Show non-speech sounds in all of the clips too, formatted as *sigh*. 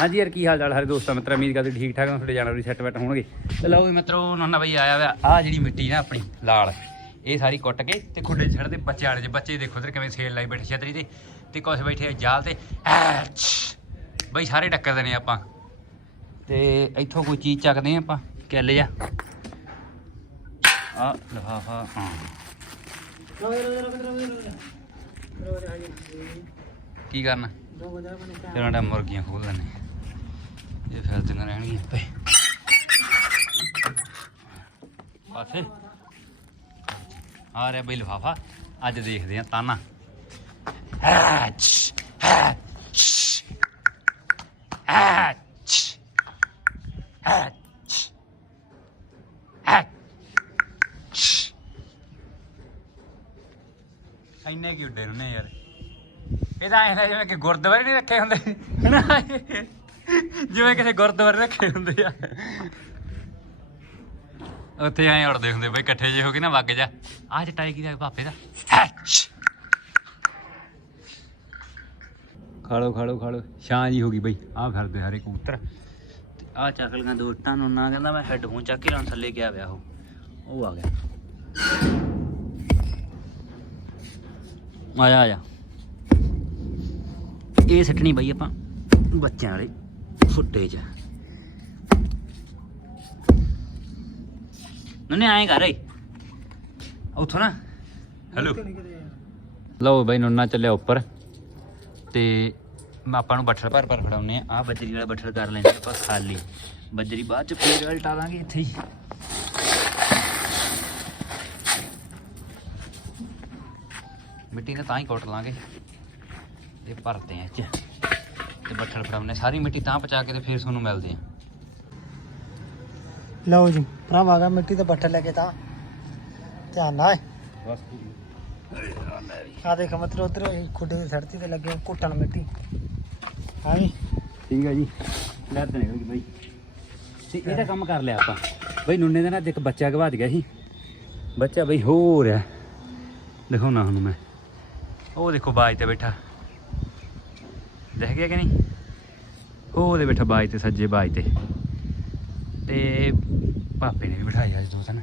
ਹਾਂਜੀ ਯਾਰ, ਕੀ ਹਾਲ ਚਾਲ? ਸਾਰੇ ਦੋਸਤਾਂ ਮਿੱਤਰ, ਉਮੀਦ ਕਰਦੇ ਠੀਕ ਠਾਕ ਹੋ ਤੁਹਾਡੇ ਜਾਨਵਰ ਵੀ ਸੈੱਟ ਬੈਠ ਹੋਣਗੇ। ਤੇ ਲਓ ਵੀ ਮਿੱਤਰੋ, ਨੋਨਾ ਬਈ ਆਇਆ ਵਾ ਆ ਜਿਹੜੀ ਮਿੱਟੀ ਨਾ ਆਪਣੀ, ਲਾਲ, ਇਹ ਸਾਰੀ ਕੁੱਟ ਕੇ ਤੇ ਖੁੱਡੇ 'ਚ ਛੱਡਦੇ ਬੱਚੇ ਵਾਲੇ 'ਚ। ਬੱਚੇ ਦੇਖੋ ਉਧਰ ਕਿਵੇਂ ਸੇਲ ਲਾਈ ਬੈਠੇ ਛਤਰੀ ਤੇ ਤੇ ਕੁਛ ਬੈਠੇ ਆ ਜਾਲ ਤੇ ਬਈ ਸਾਰੇ ਟੱਕਰਦੇ ਨੇ ਆਪਾਂ। ਤੇ ਇੱਥੋਂ ਕੋਈ ਚੀਜ਼ ਚੱਕਦੇ ਆ ਆਪਾਂ, ਕਿੱਲ ਜਾ? ਆ ਲਫਾਫਾ ਕੀ ਕਰਨਾ? ਤੇ ਉਹਨਾਂ ਮੁਰਗੀਆਂ ਖੋਲ ਦਿੰਦੇ ਇਹ ਫਿਰਦੀਆਂ ਰਹਿਣਗੀਆਂ ਪਏ ਪਾਸੇ। ਆ ਰਿਹਾ ਬਈ ਲਫਾਫਾ। ਅੱਜ ਦੇਖਦੇ ਆ ਤਾਨਾ। ਐਚ ਐਚ ਐਚ ਐਚ ਇੰਨੇ ਕਿ ਉੱਡੇ ਯਾਰ। ਇਹ ਤਾਂ ਐਂ ਜਿਵੇਂ ਕਿ ਗੁਰਦੁਆਰੇ ਨਹੀਂ ਰੱਖੇ ਹੁੰਦੇ। ਹਨਾ ਜਿਵੇਂ ਕਿਸੇ ਗੁਰਦੁਆਰੇ ਰੱਖੇ ਹੁੰਦੇ ਆ। ਉੱਥੇ ਐਂ ਉੜਦੇ ਹੁੰਦੇ ਬਈ, ਇਕੱਠੇ ਜੇ ਹੋ ਕੇ ਨਾ ਵਗ ਜਾ। ਆ ਚਟਾਈ ਕੀ ਦਾ ਭਾਪੇ ਦਾ। ਖਾਲੋ ਖਾਲੋ ਖਾਲੋ। ਛਾਂ ਜੀ ਹੋ ਗਈ ਬਈ। ਆ ਫਿਰਦੇ ਹਰੇ ਕਬੂਤਰ। ਤੇ ਆ ਚੱਕ ਲੀਆਂ ਦੋ ਨੂੰ, ਨਾ ਕਹਿੰਦਾ ਮੈਂ ਹੈੱਡਫੋਨ ਚੱਕ ਕੇ ਲਾਂ ਥੱਲੇ ਗਿਆ ਪਿਆ ਉਹ। ਉਹ ਆ ਗਿਆ। ਆਇਆ ਆਇਆ। ਇਹ ਸਿੱਟਣੀ ਬਈ ਆਪਾਂ ਬੱਚਿਆਂ ਵਾਲੇ। ਫੁੱਟੇ 'ਚ ਨਨੇ ਆਏ ਕਰ ਰੇ ਉਥੋਂ ਨਾ। ਹੈਲੋ ਲਓ ਬਈ ਨੁੰਨਾ ਚੱਲਿਆ ਉੱਪਰ। ਤੇ ਆਪਾਂ ਨੂੰ ਬੱਠਲ ਭਰ ਭਰ ਖੜਾਉਨੇ ਆ। ਆ ਬੱਜਰੀ ਵਾਲਾ ਬੱਠਲ ਕਰ ਲੈਂਦੇ ਆਪਾਂ ਖਾਲੀ। ਬੱਜਰੀ ਬਾਅਦ ਚ ਫੇਰ ਉਲਟਾ ਦਾਂਗੇ ਇੱਥੇ ਹੀ। ਮਿੱਟੀ ਨੇ ਤਾਂ ਹੀ ਕੁੱਟ ਲਾਂਗੇ। ਇਹ ਭਰਦੇ ਆ ਚ ਤੇ ਬੱਠਲ ਫੜਾਉਨੇ ਸਾਰੀ ਮਿੱਟੀ ਤਾਂ ਪਚਾ ਕੇ ਤੇ ਫੇਰ ਤੁਹਾਨੂੰ ਮਿਲਦੇ ਆ। ਲਓ ਜੀ ਭਰਾਵਾ ਆ ਗਿਆ ਮਿੱਟੀ ਦਾ ਬੱਠਲ ਲੈ ਕੇ ਤਾਂ ਧਿਆਨ ਨਾਲ। ਬਸ ਆ ਦੇਖ ਮਤਲਬ ਉਧਰ ਖੁੱਡੇ ਦੀ ਧਰਤੀ ਤੇ ਲੱਗੇ ਘੁੱਟਣ ਮਿੱਟੀ। ਹਾਂ ਜੀ। ਠੀਕ ਹੈ ਜੀ। ਲੱਦ ਨਿਕਲ ਗਈ ਬਾਈ। ਤੇ ਇਹਦਾ ਕੰਮ ਕਰ ਲਿਆ ਆਪਾਂ। ਬਈ ਨੁੰਨੇ ਦੇ ਨਾਲ ਇੱਕ ਬੱਚਾ ਗਵਾਚ ਗਿਆ ਸੀ। ਬੱਚਾ ਬਈ ਹੋ ਰਿਹਾ ਦੇਖੋ ਨਾ ਹੁਣ ਮੈਂ। ਉਹ ਦੇਖੋ ਬਾਜ ਤੇ ਬੈਠਾ। ਦੇਖ ਗਿਆ ਕਿ ਨਹੀਂ? ਉਹ ਉਹਦੇ ਬੈਠਾ ਬਾਜ ਤੇ ਸੱਜੇ ਬਾਜ ਤੇ। ਤੇ ਪਾਪੇ ਨੇ ਵੀ ਬਿਠਾਇਆ ਅੱਜ ਦੋ ਤਿੰਨ।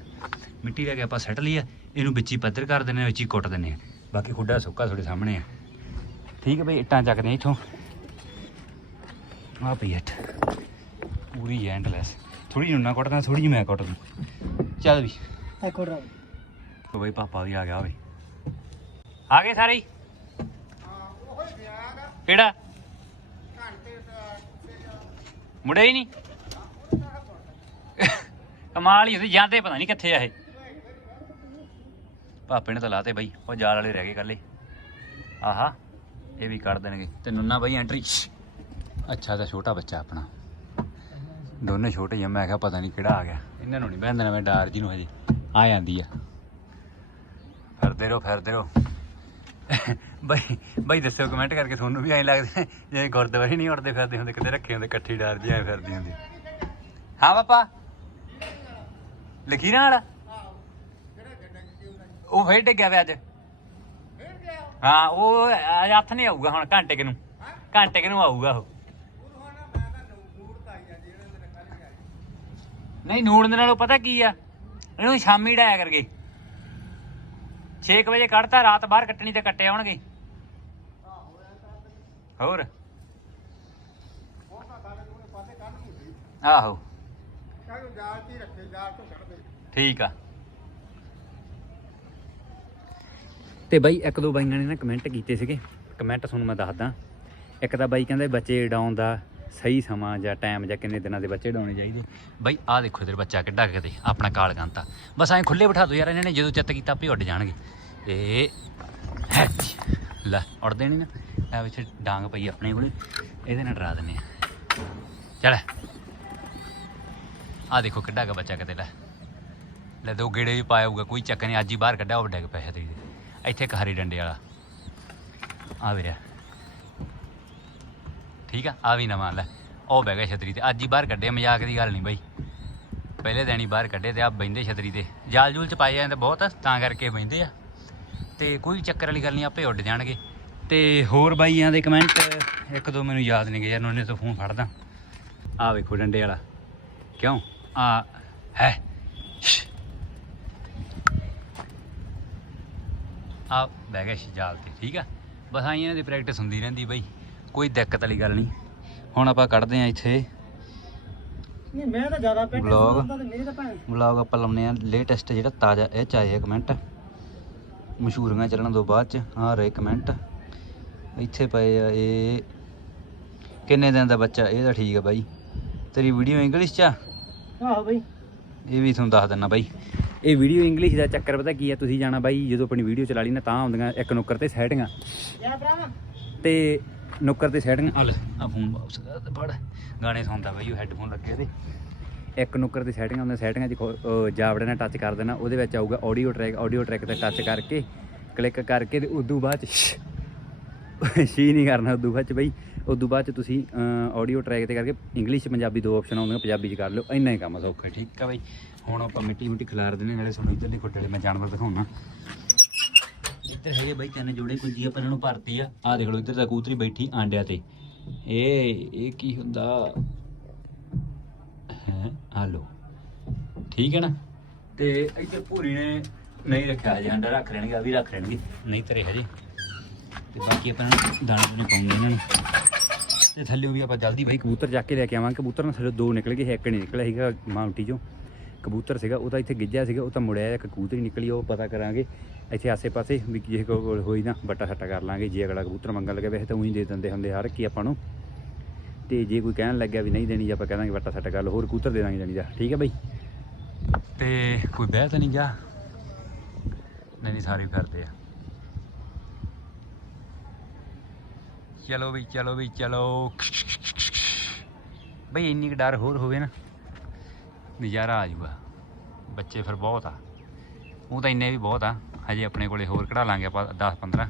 ਮਿੱਟੀ ਲੈ ਕੇ ਆਪਾਂ ਸੱਟ ਲਈ ਆ। ਇਹਨੂੰ ਵਿੱਚ ਹੀ ਪੱਧਰ ਕਰ ਦਿੰਦੇ ਆ ਵਿੱਚ ਹੀ ਕੁੱਟ ਦਿੰਦੇ ਆ। ਬਾਕੀ ਖੁੱਡਾ ਸੁੱਕਾ ਤੁਹਾਡੇ ਸਾਹਮਣੇ ਆ। ਠੀਕ ਹੈ ਬਈ ਇੱਟਾਂ ਚੱਕਦੇ ਆ ਇੱਥੋਂ। ਆ ਪਈ ਇੱਟ। ਪੂਰੀ ਐਂਡਲੈਸ ਥੋੜੀ ਜਿਹੀ ਨਾ ਕੁੱਟਦਾ ਥੋੜੀ ਜਿਹੀ ਮੈਂ ਕੁੱਟ ਦੂੰ। ਚੱਲ ਵੀ। ਇੱਕ ਹੋਰ ਤੋ ਬਈ ਪਾਪਾ ਵੀ ਆ ਗਿਆ ਓਏ ਆ ਗਏ ਸਾਰੇ? ਹੀ ਕਿਹੜਾ? ਮੁੜੇ ਹੀ ਨਹੀਂ। ਕਮਾਲ ਹੀ ਉਹਦੀ ਜਾਂਦੇ ਪਤਾ ਨਹੀਂ ਕਿੱਥੇ ਆ ਇਹ। ਪਾਪੇ ਨੇ ਤਾਂ ਲਾਤੇ ਬਈ, ਉਹ ਜਾਲ ਵਾਲੇ ਰਹਿ ਗਏ ਕੱਲੇ ਆਹਾ, ਇਹ ਵੀ ਕਰ ਦੇਣਗੇ। ਤੇ ਨੁੰਨਾ ਬਈ ਐਂਟਰੀ ਅੱਛਾ, ਤਾਂ ਛੋਟਾ ਬੱਚਾ ਆਪਣਾ। ਦੋਨੇ ਛੋਟੇ ਹੀ ਆ, ਮੈਂ ਕਿਹਾ ਪਤਾ ਨਹੀਂ ਕਿਹੜਾ ਆ ਗਿਆ। ਇਹਨਾਂ ਨੂੰ ਨਹੀਂ ਬਹਿਣ ਦੇਣਾ ਮੈਂ ਡਾਰ ਜੀ ਨੂੰ ਹਜੇ। ਆ ਜਾਂਦੀ ਆ। ਫਿਰਦੇ ਰਹੋ ਫਿਰਦੇ ਰਹੋ। ਬਈ ਬਈ ਦੱਸਿਓ ਕਮੈਂਟ ਕਰਕੇ ਤੁਹਾਨੂੰ ਵੀ ਐਂ ਲੱਗਦਾ ਜੇ ਗੁਰਦੁਆਰੇ ਨਹੀਂ ਉੜਦੇ ਫਿਰਦੇ ਹੁੰਦੇ, ਕਿਤੇ ਰੱਖੇ ਹੁੰਦੇ, ਇਕੱਠੀ ਡਾਰ ਜੀ ਐਂ ਫਿਰਦੀ ਹੁੰਦੀ। ਹਾਂ ਪਾਪਾ। ਲਖੀਰਾਂ ਵਾਲਾ? ਉਹ ਫੇਰ ਡਿੱਗਿਆ ਪਿਆ ਅੱਜ। ਹਾਂ, ਉਹ ਹੱਥ ਨਹੀਂ ਆਊਗਾ ਹੁਣ, ਘੰਟੇ ਕੁ ਨੂੰ। ਘੰਟੇ ਕੁ ਨੂੰ ਆਊਗਾ ਉਹ। ਨਹੀਂ ਨੂੜ ਦੇ ਨਾਲੋਂ ਪਤਾ ਕੀ ਆ? ਇਹਨੂੰ ਸ਼ਾਮੀ ਡਾਇਆ ਕਰਗੇ। 6 ਵਜੇ ਕੱਢਤਾ ਰਾਤ ਬਾਹਰ ਕੱਟਣੀ ਤੇ ਕੱਟੇ ਆਉਣਗੇ। ਹੋਰ? ਆਹੋ। ਠੀਕ ਆ। ਤੇ ਬਾਈ ਇੱਕ ਦੋ ਬਾਈਆਂ ਨੇ ਨਾ ਕਮੈਂਟ ਕੀਤੇ ਸੀਗੇ। ਕਮੈਂਟ ਤੁਹਾਨੂੰ ਮੈਂ ਦੱਸਦਾ। ਇੱਕ ਤਾਂ ਬਾਈ ਕਹਿੰਦਾ ਬੱਚੇ ਉਡਾਉਣ ਦਾ ਸਹੀ ਸਮਾਂ ਜਾਂ ਟਾਈਮ ਜਾਂ ਕਿੰਨੇ ਦਿਨਾਂ ਦੇ ਬੱਚੇ ਉਡਾਉਣੇ ਚਾਹੀਦੇ। ਬਾਈ ਆਹ ਦੇਖੋ ਇਧਰ ਬੱਚਾ ਕਿੱਡਾ ਕਿਤੇ ਆਪਣਾ ਕਾਲ ਗੰਤਾ ਬਸ ਐਂ ਖੁੱਲੇ ਬਿਠਾ ਦਿਓ ਯਾਰ ਇਹਨਾਂ ਨੇ ਜਦੋਂ ਚਿੱਤ ਕੀਤਾ ਆਪੇ ਉੱਡ ਜਾਣਗੇ। ਇਹ ਹੈਚ ਲੈ ਉੜਦੇ ਨਹੀਂ ਨਾ। ਇਹ ਵਿੱਚ ਡਾਂਗ ਪਈ ਆਪਣੇ ਕੋਲ। ਇਹਦੇ ਨਾਲ ਡਰਾ ਦਿੰਨੇ ਆ। ਚੱਲ। ਆ ਦੇਖੋ ਕਿੱਡਾ ਕਾ ਬੱਚਾ ਕਿਤੇ ਲੈ। ਲੈ ਦੋ ਗੇੜੇ ਵੀ ਪਾਇਆ ਹੋਊਗਾ, ਕੋਈ ਚੱਕਰ ਨਹੀਂ। ਅੱਜ ਹੀ ਬਾਹਰ ਕੱਢਿਆ, ਉਹ ਵੱਡਾ ਪੈਸੇ ਦੇ ਦੇ। ਇੱਥੇ ਇੱਕ ਹਰੀ ਡੰਡੇ ਵਾਲਾ। ਆ ਵੀਰੇ। ਠੀਕ ਆ ਆ ਵੀ ਨਵਾਂ, ਲੈ। ਉਹ ਬਹਿ ਗਿਆ ਛਤਰੀ ਤੇ। ਅੱਜ ਹੀ ਬਾਹਰ ਕੱਢਿਆ, ਮਜ਼ਾਕ ਦੀ ਗੱਲ ਨਹੀਂ ਬਾਈ। ਪਹਿਲੇ ਦਿਨ ਹੀ ਬਾਹਰ ਕੱਢੇ ਤੇ ਆ ਬੈਂਦੇ ਛਤਰੀ ਤੇ। ਜਾਲ ਜੂਲ ਚ ਪਾਏ ਜਾਂਦੇ ਬਹੁਤ, ਤਾਂ ਕਰਕੇ ਬੈਂਦੇ ਆ। ਤੇ ਕੋਈ ਚੱਕਰ ਵਾਲੀ ਗੱਲ ਨਹੀਂ ਆਪੇ ਉੱਡ ਜਾਣਗੇ। ਤੇ ਹੋਰ ਬਾਈਆਂ ਦੇ ਕਮੈਂਟ ਇੱਕ ਦੋ ਮੈਨੂੰ ਯਾਦ ਨਹੀਂ ਗਏ ਯਾਰ ਉਹਨੇ ਤੋਂ ਫੋਨ ਫੜਦਾ। ਆ ਵੇਖੋ ਡੰਡੇ ਵਾਲਾ। ਕਿਉਂ? ਆ ਹੈ। ਆ ਬਹਿ ਗਿਆ ਸੀ ਜਾਲ ਤੇ ਠੀਕ ਆ? ਬਸ ਆਈ ਇਹਨਾਂ ਦੀ ਪ੍ਰੈਕਟਿਸ ਹੁੰਦੀ ਰਹਿੰਦੀ ਬਈ। ਕੋਈ ਦਿੱਕਤ ਵਾਲੀ ਗੱਲ ਨਹੀਂ। ਹੁਣ ਆਪਾਂ ਕੱਢਦੇ ਆ ਇੱਥੇ ਨਹੀਂ ਮੈਂ ਤਾਂ ਜ਼ਿਆਦਾ ਪੈਟ Vlog। ਹੁੰਦਾ ਤੇ ਮੇਰੀ ਤਾਂ ਭੈਣ ਵਲੌਗ ਆਪਾਂ ਲਾਉਨੇ ਆ ਲੇਟੈਸਟ ਜਿਹੜਾ ਤਾਜ਼ਾ ਇਹ ਚ ਆਏ ਕਮੈਂਟ ਮਸ਼ਹੂਰੀਆਂ ਚੱਲਣ ਤੋਂ ਬਾਅਦ ਚ ਆ ਰਹੇ ਕਮੈਂਟ ਇੱਥੇ ਪਏ ਆ ਇਹ। ਕਿੰਨੇ ਦਿਨ ਦਾ ਬੱਚਾ? ਇਹ ਤਾਂ ਠੀਕ ਆ ਬਾਈ। ਤੇਰੀ ਵੀਡੀਓ ਇੰਗਲਿਸ਼ ਚ ਆ? ਆਹੋ ਬਈ। ਇਹ ਵੀ ਤੁਹਾਨੂੰ ਦੱਸ ਦਿੰਨਾ ਬਾਈ। ਇਹ ਵੀਡੀਓ ਇੰਗਲਿਸ਼ ਦਾ ਚੱਕਰ ਪਤਾ ਕੀ ਆ? ਤੁਸੀਂ ਜਾਣਾ ਬਾਈ ਜਦੋਂ ਆਪਣੀ ਵੀਡੀਓ ਚਲਾ ਲਈ ਨਾ ਤਾਂ ਆਉਂਦੀਆਂ ਇੱਕ ਨੁੱਕਰ ਤੇ ਸੈਟਿੰਗਾਂ। ਤੇ ਨੁੱਕਰ ਤੇ ਸੈਟਿੰਗ। ਆ ਲੈ ਆ ਫੋਨ ਵਾਪਸ ਕਰ ਤੇ ਫੜ। ਗਾਣੇ ਸੁਣਦਾ ਬਈ ਉਹ ਹੈੱਡਫੋਨ ਲੱਗੇ ਤੇ। ਇੱਕ ਨੁੱਕਰ ਤੇ ਸੈਟਿੰਗ ਆਉਂਦੀਆਂ ਸੈਟਿੰਗਾਂ 'ਚ ਖੋ- ਜਾਵੜੇ ਨਾਲ ਟੱਚ ਕਰ ਦੇਣਾ, ਉਹਦੇ ਵਿੱਚ ਆਊਗਾ ਆਡੀਓ ਟਰੈਕ ਆਡੀਓ ਟਰੈਕ ਤੇ ਟੱਚ ਕਰਕੇ ਕਲਿੱਕ ਕਰਕੇ ਤੇ ਉਦੋਂ ਬਾਅਦ ਚ *laughs* ਸ਼ੀ ਨਹੀਂ ਕਰਨਾ, ਉਦੋਂ ਬਾਅਦ ਚ ਬਈ, ਉਦੋਂ ਬਾਅਦ ਚ ਤੁਸੀਂ ਆਡੀਓ ਟਰੈਕ ਤੇ ਕਰਕੇ ਇੰਗਲਿਸ਼ ਪੰਜਾਬੀ ਦੋ ਆਪਸ਼ਨ ਆਉਂਦੀਆਂ ਪੰਜਾਬੀ ਚ ਕਰ ਲਿਓ, ਇੰਨਾ ਹੀ ਕੰਮ ਸੌਖਾ ਠੀਕ ਆ ਬਈ, ਹੁਣ ਆਪਾਂ ਮਿੱਟੀ ਮਿੱਟੀ ਖਿਲਾਰ ਦਿੰਦੇ ਨਾਲੇ ਤੁਹਾਨੂੰ ਇੱਧਰਲੀ ਖੁੱਡੇ ਵਾਲੇ ਮੈਂ ਜਾਨਵਰ ਦਿਖਾਉਣਾ। ਇੱਧਰ ਹੈਗੇ ਬਾਈ ਤਿੰਨ ਜੋੜੇ ਕੁੰਜੀ ਆਪਾਂ ਇਹਨਾਂ ਨੂੰ ਭਰਤੀ ਆ। ਆਹ ਦੇਖ ਲਓ, ਇੱਧਰ ਤਾਂ ਕੂਤਰੀ ਬੈਠੀ ਆਂਡਿਆਂ ਤੇ। ਇਹ ਇਹ ਕੀ ਹੁੰਦਾ? ਹੈ। ਆ ਲੋ ਠੀਕ ਹੈ ਨਾ? ਤੇ ਇੱਧਰ ਭੂਰੀ ਨੇ ਨਹੀਂ ਰੱਖਿਆ ਹਜੇ ਅੰਡਾ ਰੱਖ ਲੈਣਗੇ ਆ ਵੀ ਰੱਖ ਲੈਣਗੇ। ਨਹੀਂ ਤਰੇ ਹਜੇ। ਤੇ ਬਾਕੀ ਆਪਾਂ ਨੂੰ ਦਾਣਾ ਦੂਣੇ ਪਾਉਂਗੇ ਇਹਨਾਂ ਨੂੰ। ਤੇ ਥੱਲੇੋਂ ਵੀ ਆਪਾਂ ਜਲਦੀ ਬਾਈ ਕਬੂਤਰ ਚੱਕ ਕੇ ਲੈ ਕੇ ਆਵਾਂਗੇ। ਕਬੂਤਰ ਨਾਲ ਥੱਲੇ ਦੋ ਨਿਕਲ ਗਏ ਇੱਕ ਨਹੀਂ ਨਿਕਲਿਆ ਸੀਗਾ ਮਾਉਂਟੀ ਚੋਂ। ਕਬੂਤਰ ਸੀਗਾ ਉਹ ਤਾਂ ਇੱਥੇ ਗਿੱਜਿਆ ਸੀਗਾ ਉਹ ਤਾਂ ਮੁੜਿਆ ਇੱਕ ਕਬੂਤਰੀ ਨਿਕਲੀ ਉਹ ਪਤਾ ਕਰਾਂਗੇ। ਇੱਥੇ ਆਸੇ-ਪਾਸੇ ਵੀ ਜੇ ਕੋਈ ਕੋਲ ਹੋਈ ਨਾ ਬੱਟਾ ਸੱਟਾ ਕਰ ਲਾਂਗੇ। ਜੇ ਅਗਲਾ ਕਬੂਤਰ ਮੰਗਣ ਲੱਗੇ ਵੈਸੇ ਤਾਂ ਉਹੀ ਦੇ ਦਿੰਦੇ ਹੁੰਦੇ ਹਰ ਕੀ ਆਪਾਂ ਨੂੰ। ਤੇ ਜੇ ਕੋਈ ਕਹਿਣ ਲੱਗਿਆ ਵੀ ਨਹੀਂ ਦੇਣੀ, ਜਾਂ ਆਪਾਂ ਕਹਿ ਦਾਂਗੇ ਬੱਟਾ ਸੱਟਾ ਕਰ ਲਓ, ਹੋਰ ਕਬੂਤਰ ਦੇ ਦਾਂਗੇ ਜਾਨੀ ਦਾ। ਠੀਕ ਹੈ ਬਾਈ? ਤੇ ਕੋਈ ਬਹਿ ਤਾਂ ਨਹੀਂ ਗਿਆ? ਨਹੀਂ ਨਹੀਂ, ਸਾਰੇ ਕਰਦੇ ਆ। ਚਲੋ ਵੀ ਚਲੋ ਵੀ ਚਲੋ। ਬਈ, ਇੰਨੀ ਕੁ ਡਰ ਹੋਰ ਹੋਵੇ ਨਾ, ਨਜ਼ਾਰਾ ਆ ਜਾਊਗਾ। ਬੱਚੇ ਫਿਰ ਬਹੁਤ ਆ। ਉਹ ਤਾਂ ਇੰਨੇ ਵੀ ਬਹੁਤ ਆ। ਹਜੇ ਆਪਣੇ ਕੋਲੇ ਹੋਰ ਕਢਾ ਲਾਂਗੇ ਆਪਾਂ 10 15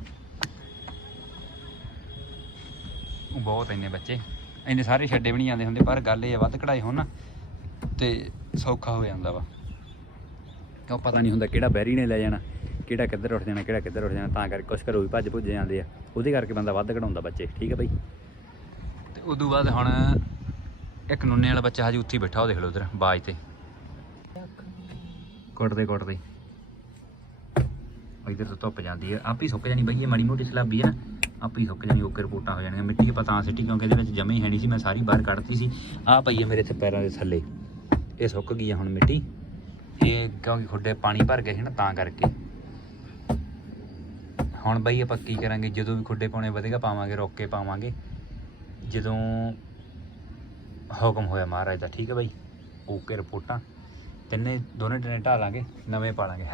ਉਹ ਬਹੁਤ ਇੰਨੇ ਬੱਚੇ। ਇੰਨੇ ਸਾਰੇ ਛੱਡੇ ਵੀ ਨਹੀਂ ਜਾਂਦੇ ਹੁੰਦੇ ਪਰ ਗੱਲ ਇਹ ਆ ਵੱਧ ਕਢਾਈ ਹੋਣ ਨਾ ਤੇ ਸੌਖਾ ਹੋ ਜਾਂਦਾ ਵਾ। ਕਿਉਂ ਪਤਾ ਨਹੀਂ ਹੁੰਦਾ ਕਿਹੜਾ ਬੈਰੀ ਨੇ ਲੈ ਜਾਣਾ ਕਿਹੜਾ ਕਿੱਧਰ ਉੱਠ ਜਾਣਾ ਕਿਹੜਾ ਕਿੱਧਰ ਉੱਠ ਜਾਣਾ ਤਾਂ ਕਰਕੇ ਕੁਛ ਘਰੋਂ ਵੀ ਭੱਜ ਭੁੱਜ ਜਾਂਦੇ ਆ। ਉਹਦੇ ਕਰਕੇ ਬੰਦਾ ਵੱਧ ਕਢਾਉਂਦਾ ਬੱਚੇ ਠੀਕ ਹੈ ਬਾਈ? ਤੇ ਉਦੋਂ ਬਾਅਦ ਹੁਣ ਇੱਕ ਨੁੰਨੇ ਵਾਲਾ ਬੱਚਾ ਹਜੇ ਉੱਥੇ ਬੈਠਾ ਉਹ ਦੇਖ ਲਓ ਉਧਰ ਬਾਜ ਤੇ। ਕੁੱਟਦੇ ਕੁੱਟਦੇ। ਇਧਰ ਤੋਂ ਧੁੱਪ ਜਾਂਦੀ ਹੈ ਆਪੇ ਹੀ ਸੁੱਕ ਜਾਣੀ ਬਈ ਇਹ ਮਾੜੀ ਮੋਟੀ ਸਲਾਬੀ ਹੈ ਨਾ। ਆਪੇ ਹੀ ਸੁੱਕ ਜਾਣੀ, ਓਕੇ ਰਿਪੋਰਟਾਂ ਹੋ ਜਾਣਗੀਆਂ। ਮਿੱਟੀ ਆਪਾਂ ਤਾਂ ਸਿੱਟੀ, ਕਿਉਂਕਿ ਇਹਦੇ ਵਿੱਚ ਜਮੇ ਹੀ ਹੈ ਨਹੀਂ ਸੀ, ਮੈਂ ਸਾਰੀ ਬਾਹਰ ਕੱਢਤੀ ਸੀ। ਆਹ ਪਈ ਹੈ ਮੇਰੇ ਇੱਥੇ ਪੈਰਾਂ ਦੇ ਥੱਲੇ। ਇਹ ਸੁੱਕ ਗਈ ਹੈ ਹੁਣ ਮਿੱਟੀ। ਇਹ ਕਿਉਂਕਿ ਖੁੱਡੇ ਪਾਣੀ ਭਰ ਗਏ ਸੀ ਨਾ, ਤਾਂ ਕਰਕੇ। ਹੁਣ ਬਈ ਆਪਾਂ ਕੀ ਕਰਾਂਗੇ? ਜਦੋਂ ਵੀ ਖੁੱਡੇ ਪਾਉਣੇ ਵਧੇਗਾ, ਪਾਵਾਂਗੇ, ਰੋਕ ਕੇ ਪਾਵਾਂਗੇ। ਜਦੋਂ ਹੁਕਮ ਹੋਇਆ ਮਹਾਰਾਜ ਦਾ, ਠੀਕ ਹੈ ਬਾਈ? ਓਕੇ ਰਿਪੋਰਟਾਂ। ਤਿੰਨੇ, ਦੋਨੇ ਟਨੇ ਢਾਲਾਂਗੇ ਨਵੇਂ ਪਾ ਲਾਂਗੇ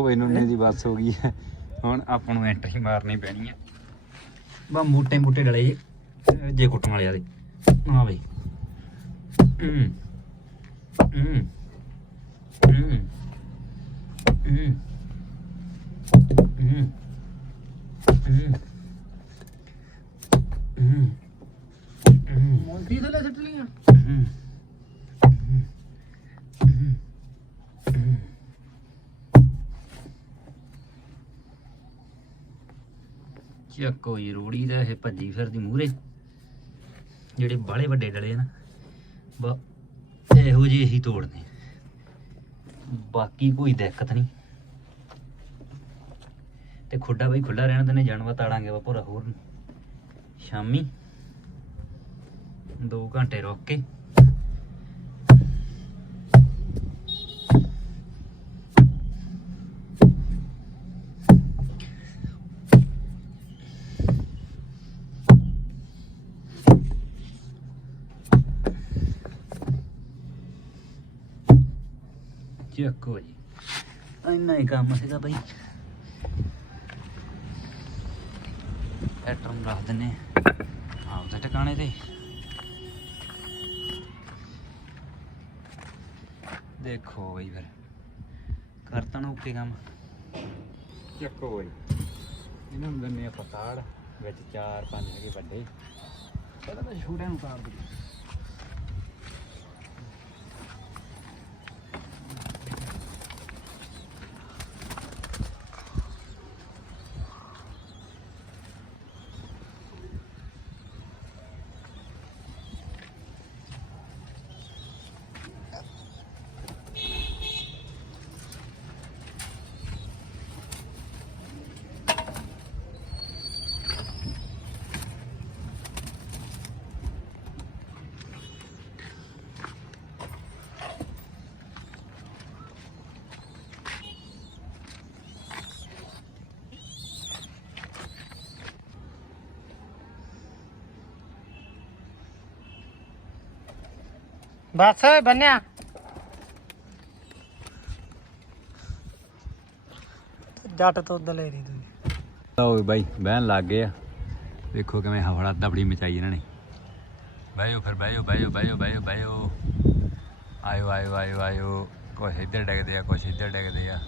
ਬਈ ਨੁੰਨੇ ਦੀ ਬਸ ਹੋ ਗਈ ਹੈ। ਹੁਣ ਆਪਾਂ ਨੂੰ ਐਂਟਰੀ ਮਾਰਨੀ ਪੈਣੀ ਹੈ। ਬਾ ਮੋਟੇ ਮੋਟੇ ਡਲੇ ਜੇ- ਕੁੱਟਣ ਵਾਲੇ ਆ ਦੇ। ਹਾਂ ਬਈ। ਹੂੰ। ਹੂੰ। ਹੂੰ। ਹੂੰ ਹੂੰ ਹੂੰ ਮੋਂਟੀ ਥੱਲੇ ਸਿੱਟ ਲੀਆਂ ਚੱਕੋ ਜੀ ਰੋੜੀ ਦਾ ਇਹ ਭੱਜੀ ਫਿਰਦੀ ਮੂਰੇ ਜਿਹੜੇ ਬਾਲੇ ਵੱਡੇ ਡਲੇ ਨਾ, ਬਾ, ਇਹੋ ਜਿਹੇ ਹੀ ਤੋੜਨੇ ਬਾਕੀ ਕੋਈ ਦਿੱਕਤ ਨਹੀਂ। ਤੇ ਖੁੱਡਾ ਬਈ ਖੁੱਲਾ ਰਹਿਣ ਦਿੰਦੇ, ਜਾਨਵਰ ਤਾੜਾਂਗੇ ਵਾ ਪੂਰਾ ਹੋਰ। ਸ਼ਾਮੀ 2 ਘੰਟੇ ਰੁਕ ਕੇ ਚੱਕੋ ਜੀ ਇੰਨਾ ਹੀ ਕੰਮ ਸੀਗਾ ਬਈ। ਟਰੈਕਟਰ ਰੱਖ ਦਿੰਨੇ ਆਪਦੇ ਟਿਕਾਣੇ ਤੇ। ਦੇਖੋ ਬਈ ਫਿਰ। ਕਰਤਾ ਨਾ ਓਕੇ ਕੰਮ। ਚੱਕੋ ਬਈ। ਇਹਨਾਂ ਨੂੰ ਦਿੰਨੇ ਆਪਾਂ ਤਾੜ ਵਿੱਚ ਚਾਰ ਪੰਜ ਹੈਗੇ ਵੱਡੇ। ਪਹਿਲਾਂ ਤਾਂ ਛੋਟਿਆਂ ਨੂੰ ਤਾੜ ਦੇ ਬਸ ਬੰਨਿਆ। ਜੱਟ ਤੋਂ ਦਲੇ ਤੂੰ। ਲਓ ਬਾਈ, ਬਹਿਣ ਲੱਗ ਗਏ ਆ। ਵੇਖੋ ਕਿਵੇਂ ਹਫੜਾ ਦਬੜੀ ਮਚਾਈ ਇਹਨਾਂ ਨੇ। ਬਹਿਓ ਫਿਰ, ਬਹਿਓ ਬਹਿਓ ਬਹਿਓ ਬਹਿਓ ਬਹਿਓ। ਆਇਓ ਆਇਓ ਆਇਓ ਆਇਓ। ਕੁਛ ਇੱਧਰ ਡਿੱਗਦੇ ਆ, ਕੁਛ ਇੱਧਰ ਡਿੱਗਦੇ ਆ।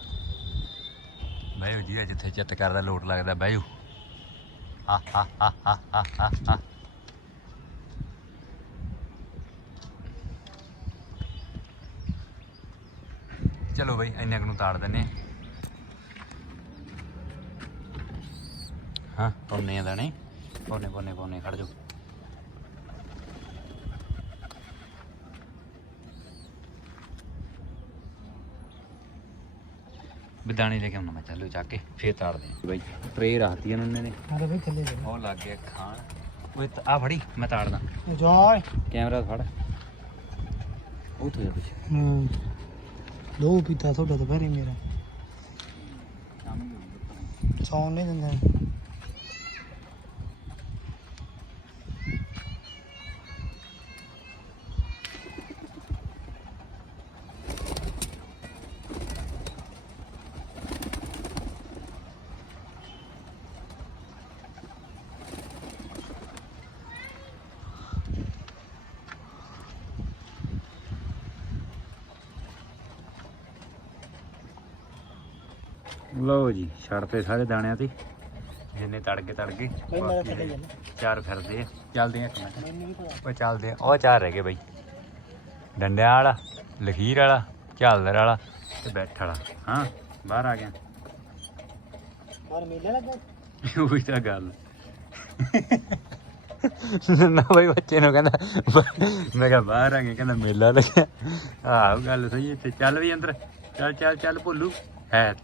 ਬਹਿਓ ਜੀ, ਜਿੱਥੇ ਚਿੱਤ ਕਰਦਾ, ਲੋਟ ਲੱਗਦਾ, ਬਹਿਓ। ਹਾ ਹਾ ਹਾ ਹਾ ਹਾ ਹਾ। ਚਲੋ ਬਈ ਇੰਨੇ ਕੁ ਨੂੰ ਤਾੜ ਦਿੰਨੇ ਹਾਂ। ਪੌਨੇ ਦਾ ਨਹੀਂ ਪੌਨੇ ਪੌਨੇ ਪੌਨੇ ਖੜ ਜਾਓ। ਬਿਦਾਣੀ ਲੈ ਕੇ ਆਉਣਾ ਮੈਂ ਚੱਲੋ ਚੱਕ ਕੇ ਫੇਰ ਤਾੜਦੇ ਆ ਬਾਈ ਟਰੇ ਰੱਖਤੀ ਇਹਨਾਂ ਨੇ ਅਰੇ ਬਈ ਥੱਲੇ ਜਾ ਉਹ ਲੱਗ ਗਿਆ ਖਾਣ। ਓਏ ਆ ਫੜੀ ਮੈਂ ਤਾੜਦਾ। ਜਾ ਕੈਮਰਾ ਫੜ ਉੱਥੇ ਜਾ ਪਿੱਛੇ। ਹੂੰ। ਦੋ ਪੀਤਾ ਤੁਹਾਡਾ ਦੁਪਹਿਰੇ ਭਰੀ ਮੇਰਾ। ਸੌਣ ਨਹੀਂ ਦਿੰਦਾ। ਲਓ ਜੀ ਛੱਡਤੇ ਸਾਰੇ ਦਾਣਿਆਂ ਤੇ। ਜਿੰਨੇ ਤੜ ਗਏ ਤੜ ਗਏ ਬਈ ਮੇਰਾ ਥੱਲੇ ਜਾ ਚਾਰ ਫਿਰਦੇ ਆ। ਚੱਲਦੇ ਆ ਇੱਕ ਮਿੰਟ। ਉਹ ਚੱਲਦੇ ਆ। ਉਹ ਚਾਰ ਰਹਿ ਗਏ ਬਈ। ਡੰਡਿਆਂ ਵਾਲਾ ਲਖੀਰ ਵਾਲਾ ਝਾਲਰ ਵਾਲਾ ਤੇ ਬੈਠ ਵਾਲਾ। ਹਾਂ ਬਾਹਰ ਆ ਗਿਆ। ਬਾਹਰ ਮੇਲਾ ਲੱਗਾ? ਉਹੀ ਤਾਂ ਗੱਲ। ਨਾ ਬਈ ਬੱਚੇ ਨੂੰ ਕਹਿੰਦਾ ਮੈਂ ਕਿਹਾ ਬਾਹਰ ਆ ਗਿਆ ਕਹਿੰਦਾ ਮੇਲਾ ਲੱਗਿਆ। ਆਹ ਗੱਲ ਸਹੀ ਤੇ ਚੱਲ ਵੀ ਅੰਦਰ। ਚੱਲ ਚੱਲ ਚੱਲ ਭੁੱਲੂ। ਹੈ।